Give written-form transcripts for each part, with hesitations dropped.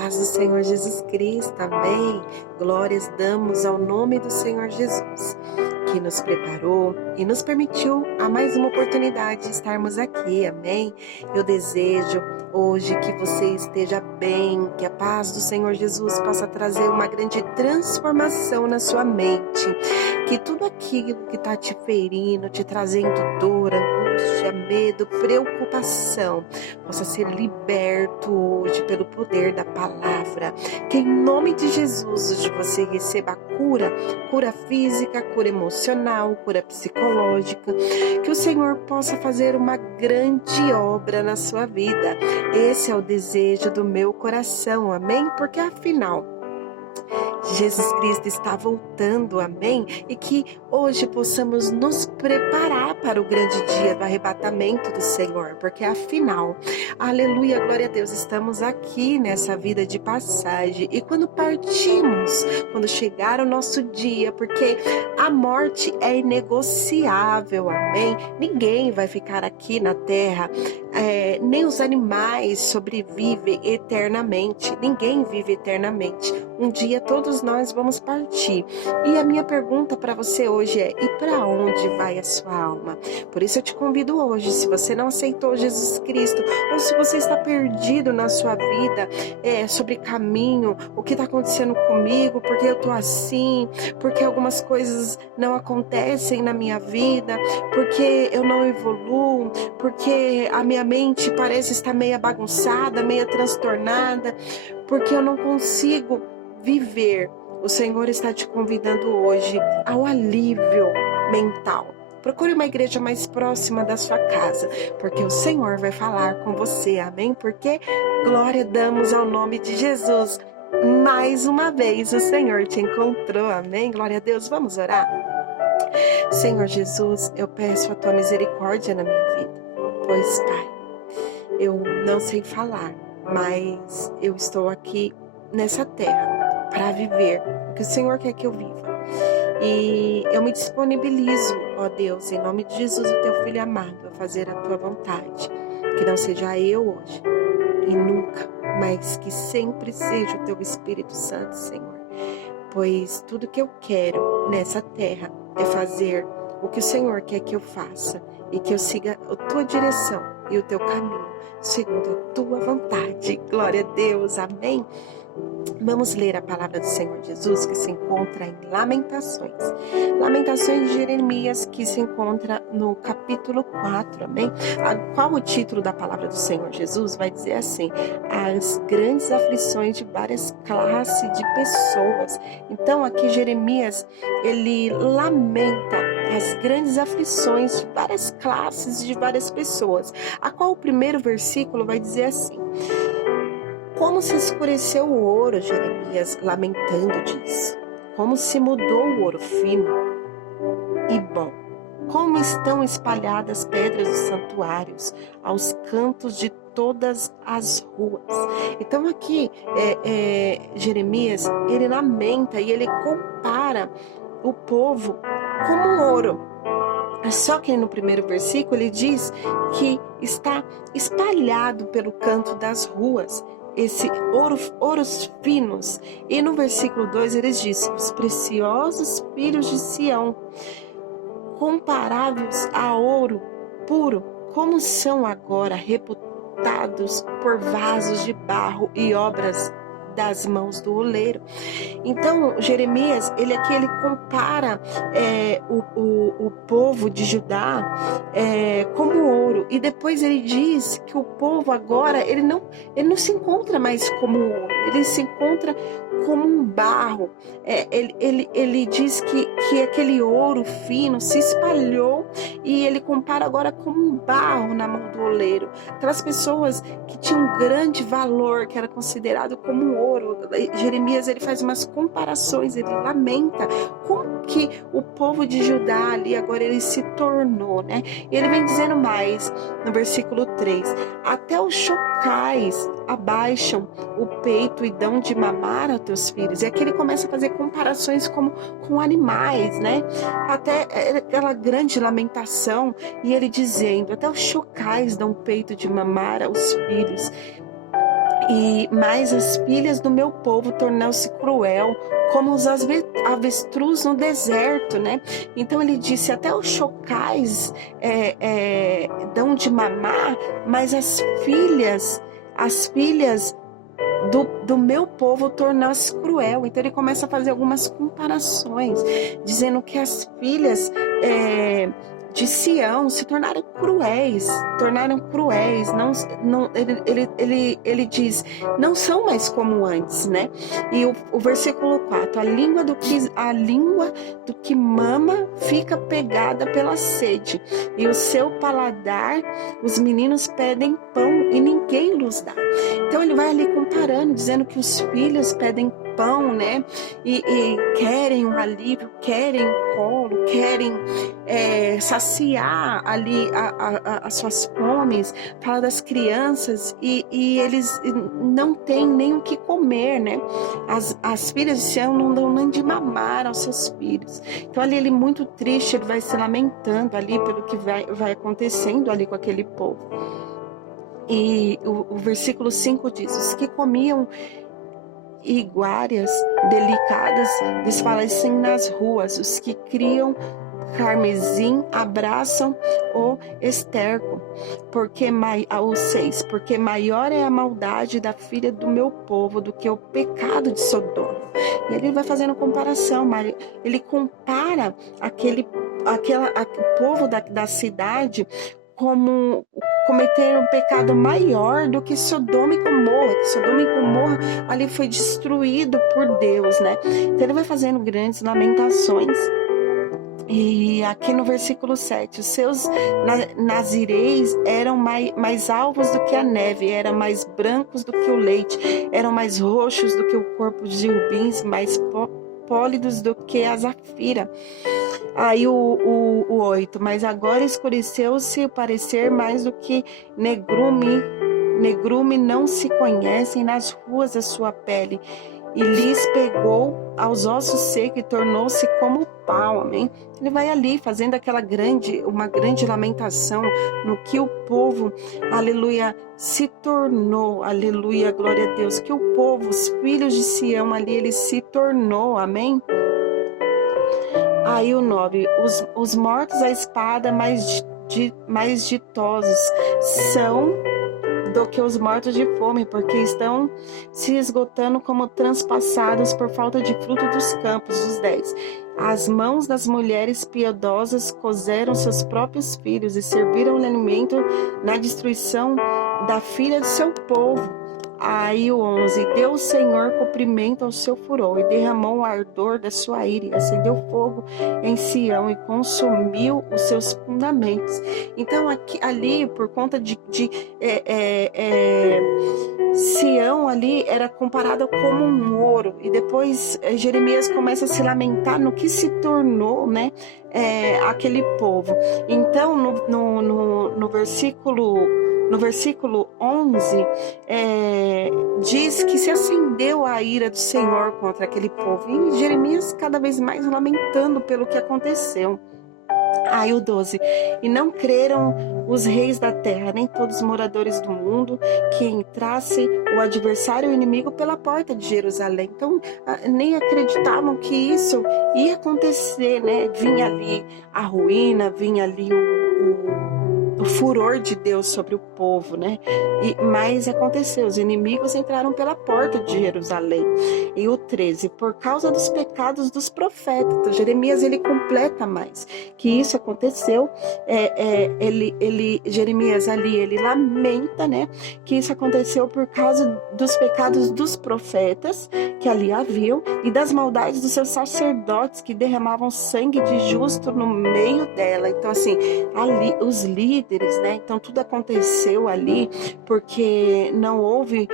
paz do Senhor Jesus Cristo, amém? Glórias damos ao nome do Senhor Jesus, que nos preparou e nos permitiu a mais uma oportunidade de estarmos aqui, amém? Eu desejo hoje que você esteja bem, que a paz do Senhor Jesus possa trazer uma grande transformação na sua mente, que tudo aquilo que está te ferindo, te trazendo dor, angústia, medo, preocupação, possa ser liberto hoje pelo poder da palavra. Que em nome de Jesus hoje você receba a cura física, cura emocional, cura psicológica. Que o Senhor possa fazer uma grande obra na sua vida. Esse é o desejo do meu coração, amém? Porque afinal, Jesus Cristo está voltando, amém? E que hoje possamos nos preparar para o grande dia do arrebatamento do Senhor, porque afinal, aleluia, glória a Deus, estamos aqui nessa vida de passagem e quando partimos, quando chegar o nosso dia, porque a morte é inegociável, amém? Ninguém vai ficar aqui na terra, nem os animais sobrevivem eternamente, ninguém vive eternamente. Um dia todos nós vamos partir. E a minha pergunta para você hoje é: e para onde vai a sua alma? Por isso eu te convido hoje, se você não aceitou Jesus Cristo, ou se você está perdido na sua vida, sobre caminho, o que está acontecendo comigo, porque eu estou assim, porque algumas coisas não acontecem na minha vida, porque eu não evoluo, porque a minha mente parece estar meia bagunçada, meia transtornada, porque eu não consigo viver. O Senhor está te convidando hoje ao alívio mental. Procure uma igreja mais próxima da sua casa, porque o Senhor vai falar com você, amém? Porque glória damos ao nome de Jesus. Mais uma vez o Senhor te encontrou, amém? Glória a Deus, vamos orar? Senhor Jesus, eu peço a tua misericórdia na minha vida, pois, Pai, eu não sei falar, mas eu estou aqui nessa terra para viver o que o Senhor quer que eu viva. E eu me disponibilizo, ó Deus, em nome de Jesus, o teu Filho amado, a fazer a tua vontade. Que não seja eu hoje e nunca, mas que sempre seja o teu Espírito Santo, Senhor. Pois tudo que eu quero nessa terra é fazer o que o Senhor quer que eu faça e que eu siga a tua direção e o teu caminho, segundo a tua vontade. Glória a Deus, amém? Vamos ler a palavra do Senhor Jesus, que se encontra em Lamentações. Lamentações de Jeremias, que se encontra no capítulo 4, amém? Qual o título da palavra do Senhor Jesus? Vai dizer assim: as grandes aflições de várias classes de pessoas. Então aqui Jeremias, ele lamenta as grandes aflições de várias classes, de várias pessoas. A qual o primeiro versículo vai dizer assim: como se escureceu o ouro, Jeremias lamentando disso. Como se mudou o ouro fino e bom. Como estão espalhadas as pedras dos santuários, aos cantos de todas as ruas. Então aqui, Jeremias, ele lamenta e ele compara o povo como ouro. Só que no primeiro versículo ele diz que está espalhado pelo canto das ruas, esse ouros finos. E no versículo 2 ele diz: os preciosos filhos de Sião, comparáveis a ouro puro, como são agora reputados por vasos de barro e obras das mãos do oleiro. Então Jeremias, ele compara o povo de Judá como ouro, e depois ele diz que o povo agora ele não se encontra mais como ouro, ele se encontra como um barro. Ele diz que aquele ouro fino se espalhou, e ele compara agora como um barro na mão do oleiro. Aquelas pessoas que tinham um grande valor, que era considerado como ouro. Jeremias, ele faz umas comparações, ele lamenta como que o povo de Judá ali agora ele se tornou, né? E ele vem dizendo mais no versículo 3: até os chocais abaixam o peito e dão de mamar aos teus filhos. E aqui ele começa a fazer comparações com animais, né? Até aquela grande lamentação, e ele dizendo: até os chocais dão peito de mamar aos filhos. E mais as filhas do meu povo tornou-se cruel, como os avestruz no deserto, né? Então ele disse, até os chocais dão de mamar, mas as filhas do meu povo tornou-se cruel. Então ele começa a fazer algumas comparações, dizendo que as filhas de Sião se tornaram cruéis, ele diz, não são mais como antes, né? E o versículo 4, a língua do que mama fica pegada pela sede, e o seu paladar, os meninos pedem pão e ninguém lhes dá. Então ele vai ali comparando, dizendo que os filhos pedem pão, né? E querem um alívio, querem um colo, querem saciar ali as suas fomes. Fala das crianças e eles não têm nem o que comer, né? As filhas de Sião não dão nem de mamar aos seus filhos. Então ali ele muito triste, ele vai se lamentando ali pelo que vai acontecendo ali com aquele povo. E o versículo 5 diz, os que comiam iguárias delicadas desfalecem nas ruas, os que criam carmesim abraçam o esterco, porque maior é a maldade da filha do meu povo do que o pecado de Sodoma. E ele vai fazendo comparação, mas ele compara o povo da cidade como cometer um pecado maior do que Sodoma e Gomorra, que Sodoma e Gomorra ali foi destruído por Deus, né? Então ele vai fazendo grandes lamentações. E aqui no versículo 7, os seus nazireis eram mais alvos do que a neve, eram mais brancos do que o leite, eram mais roxos do que o corpo de rubins, mais pólidos do que a zafira. Aí o 8, mas agora escureceu-se o parecer mais do que negrume não se conhecem nas ruas da sua pele, e lhes pegou aos ossos secos e tornou-se como pau, amém? Ele vai ali fazendo uma grande lamentação no que o povo, aleluia, se tornou, aleluia, glória a Deus, que o povo, os filhos de Sião ali, ele se tornou, amém? Aí o 9, os mortos à espada mais ditosos são do que os mortos de fome, porque estão se esgotando como transpassados por falta de fruto dos campos. Os 10. As mãos das mulheres piedosas cozeram seus próprios filhos e serviram de alimento na destruição da filha do seu povo. Aí o 11, deu o Senhor cumprimento ao seu furor e derramou o ardor da sua ira e acendeu fogo em Sião e consumiu os seus fundamentos. Então ali por conta de Sião ali era comparada como um ouro, e depois Jeremias começa a se lamentar no que se tornou, né, aquele povo. Então no versículo 11, diz que se acendeu a ira do Senhor contra aquele povo. E Jeremias cada vez mais lamentando pelo que aconteceu. Aí o 12, e não creram os reis da terra, nem todos os moradores do mundo, que entrasse o adversário e o inimigo pela porta de Jerusalém. Então, nem acreditavam que isso ia acontecer, né? Vinha ali a ruína, vinha ali o furor de Deus sobre o povo, né? Mas aconteceu, os inimigos entraram pela porta de Jerusalém. E o 13, por causa dos pecados dos profetas. Então, Jeremias, ele completa mais que isso aconteceu. Jeremias ali, ele lamenta, né? Que isso aconteceu por causa dos pecados dos profetas que ali haviam e das maldades dos seus sacerdotes que derramavam sangue de justo no meio dela. Então, assim, ali os líderes, né? Então tudo aconteceu ali porque não houve,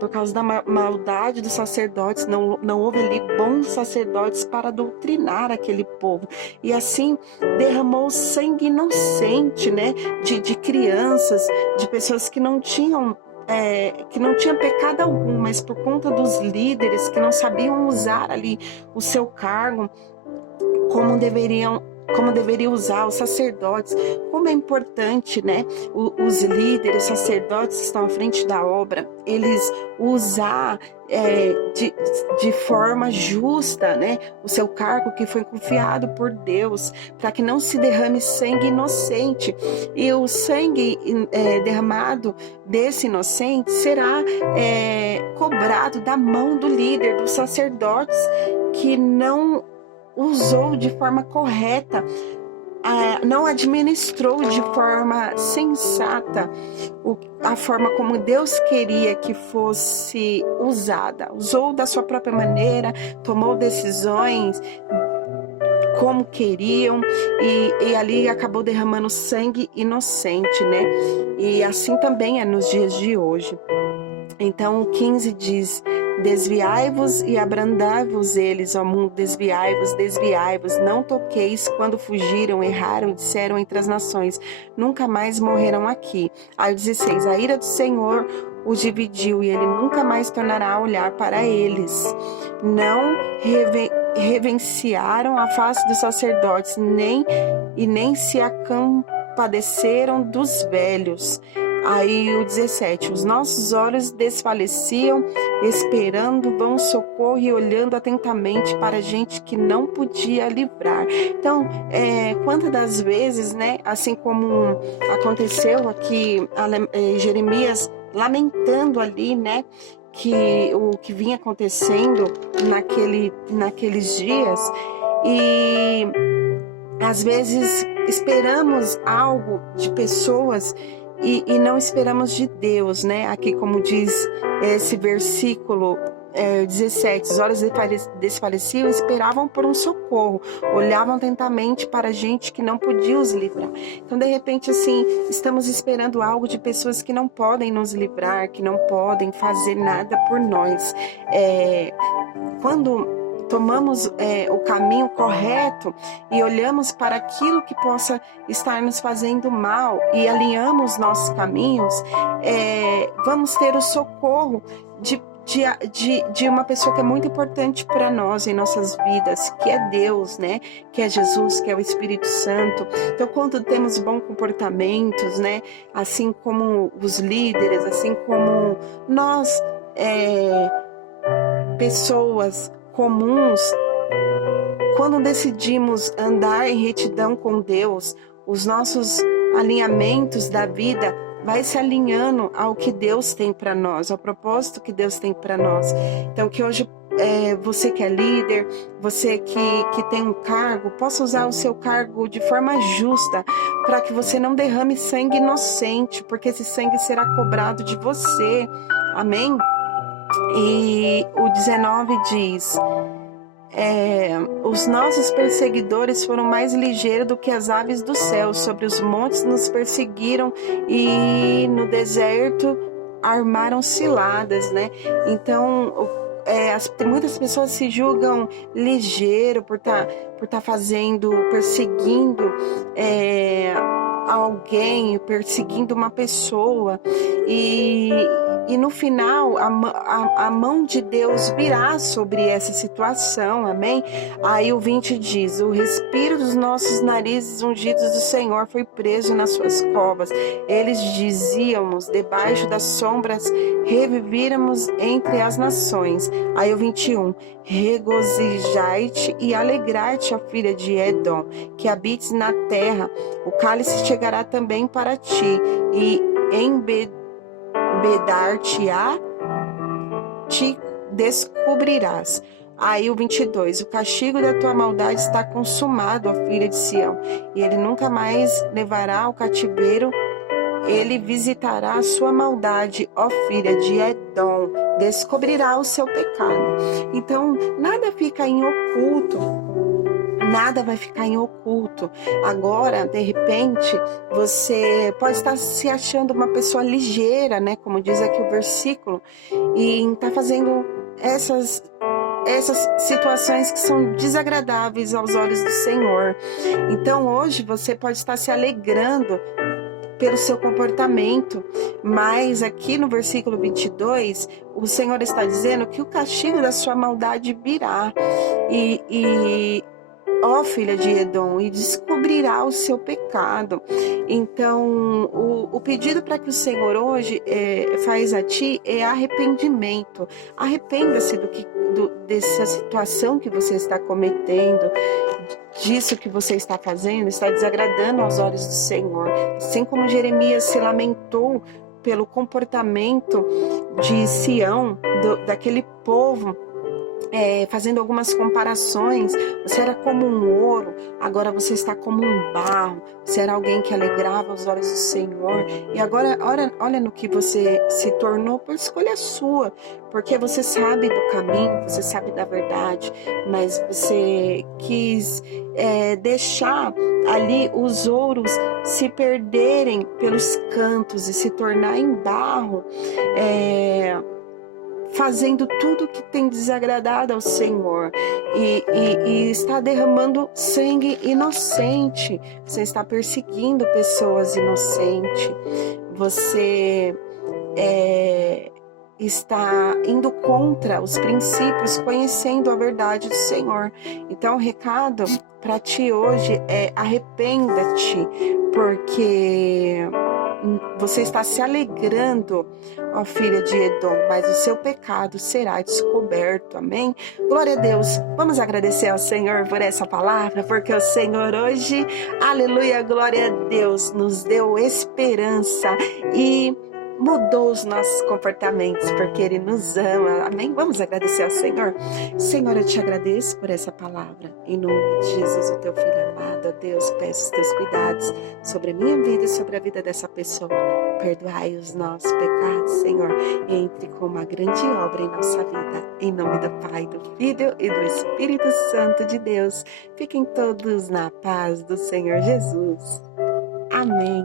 por causa da maldade dos sacerdotes, não houve ali bons sacerdotes para doutrinar aquele povo. E assim derramou sangue inocente, né? De crianças, de pessoas que não tinham pecado algum, mas por conta dos líderes que não sabiam usar ali o seu cargo como deveriam como deveria usar os sacerdotes, como é importante, né, os líderes, os sacerdotes que estão à frente da obra, eles usar de forma justa, né, o seu cargo que foi confiado por Deus, para que não se derrame sangue inocente. E o sangue derramado desse inocente será cobrado da mão do líder, dos sacerdotes, que não usou de forma correta, não administrou de forma sensata a forma como Deus queria que fosse usada. Usou da sua própria maneira, tomou decisões como queriam e ali acabou derramando sangue inocente, né? E assim também é nos dias de hoje. Então o 15 diz: desviai-vos e abrandai-vos eles, ó mundo, desviai-vos, desviai-vos, não toqueis quando fugiram, erraram, disseram entre as nações, nunca mais morrerão aqui. Aí o 16, a ira do Senhor os dividiu e ele nunca mais tornará a olhar para eles. Não reverenciaram a face dos sacerdotes, nem se compadeceram dos velhos. Aí o 17, os nossos olhos desfaleciam, esperando vão socorro e olhando atentamente para gente que não podia livrar. Então, quantas das vezes, né, assim como aconteceu aqui, Jeremias lamentando ali, né, que o que vinha acontecendo naqueles dias, e às vezes esperamos algo de pessoas e não esperamos de Deus, né? Aqui, como diz esse versículo 17, os olhos desfaleciam, esperavam por um socorro, olhavam atentamente para gente que não podia os livrar. Então, de repente, assim, estamos esperando algo de pessoas que não podem nos livrar, que não podem fazer nada por nós. Quando tomamos o caminho correto e olhamos para aquilo que possa estar nos fazendo mal e alinhamos nossos caminhos, vamos ter o socorro de uma pessoa que é muito importante para nós em nossas vidas, que é Deus, né? Que é Jesus, que é o Espírito Santo. Então, quando temos bons comportamentos, né? Assim como os líderes, assim como nós, pessoas comuns, quando decidimos andar em retidão com Deus, os nossos alinhamentos da vida vai se alinhando ao que Deus tem para nós, ao propósito que Deus tem para nós. Então, que hoje você que é líder, você que tem um cargo, possa usar o seu cargo de forma justa, para que você não derrame sangue inocente, porque esse sangue será cobrado de você. Amém? E o 19 diz: os nossos perseguidores foram mais ligeiros do que as aves do céu, sobre os montes nos perseguiram e no deserto armaram ciladas, né? Então, muitas pessoas se julgam ligeiro por tá perseguindo alguém, perseguindo uma pessoa, e no final a mão de Deus virá sobre essa situação, amém? Aí o 20 diz: o respiro dos nossos narizes ungidos do Senhor foi preso nas suas covas. Eles dizíamos, debaixo das sombras revivíramos entre as nações. Aí o 21, regozijai-te e alegrai-te, ó filha de Edom, que habites na terra, o cálice chegará também para ti, e embedar-te-á, te descobrirás. Aí o 22, o castigo da tua maldade está consumado, ó filha de Sião, e ele nunca mais levará ao cativeiro, ele visitará a sua maldade, ó filha de Edom, descobrirá o seu pecado. Então, nada fica em oculto, nada vai ficar em oculto. Agora, de repente, você pode estar se achando uma pessoa ligeira, né? Como diz aqui o versículo, e está fazendo essas situações que são desagradáveis aos olhos do Senhor. Então, hoje você pode estar se alegrando pelo seu comportamento, mas aqui no versículo 22, o Senhor está dizendo que o castigo da sua maldade virá, e ó filha de Edom, e descobrirá o seu pecado. Então, o pedido para que o Senhor hoje faz a ti é arrependimento. Arrependa-se dessa situação que você está cometendo, disso que você está fazendo, está desagradando aos olhos do Senhor. Assim como Jeremias se lamentou pelo comportamento de Sião, daquele povo, fazendo algumas comparações. Você era como um ouro, agora você está como um barro. Você era alguém que alegrava os olhos do Senhor, e agora olha no que você se tornou por escolha sua, porque você sabe do caminho, você sabe da verdade, mas você quis deixar ali os ouros se perderem pelos cantos e se tornar em barro, fazendo tudo que tem desagradado ao Senhor, e está derramando sangue inocente. Você está perseguindo pessoas inocentes. Você está indo contra os princípios, conhecendo a verdade do Senhor. Então o recado para ti hoje é: arrependa-te, porque você está se alegrando, ó filha de Edom, mas o seu pecado será descoberto. Amém? Glória a Deus. Vamos agradecer ao Senhor por essa palavra, porque o Senhor hoje, aleluia, glória a Deus, nos deu esperança e mudou os nossos comportamentos, porque Ele nos ama. Amém? Vamos agradecer ao Senhor. Senhor, eu te agradeço por essa palavra. Em nome de Jesus, o teu filho amado, ó Deus, peço os teus cuidados sobre a minha vida e sobre a vida dessa pessoa. Perdoai os nossos pecados, Senhor. Entre com uma grande obra em nossa vida. Em nome do Pai, do Filho e do Espírito Santo de Deus. Fiquem todos na paz do Senhor Jesus. Amém.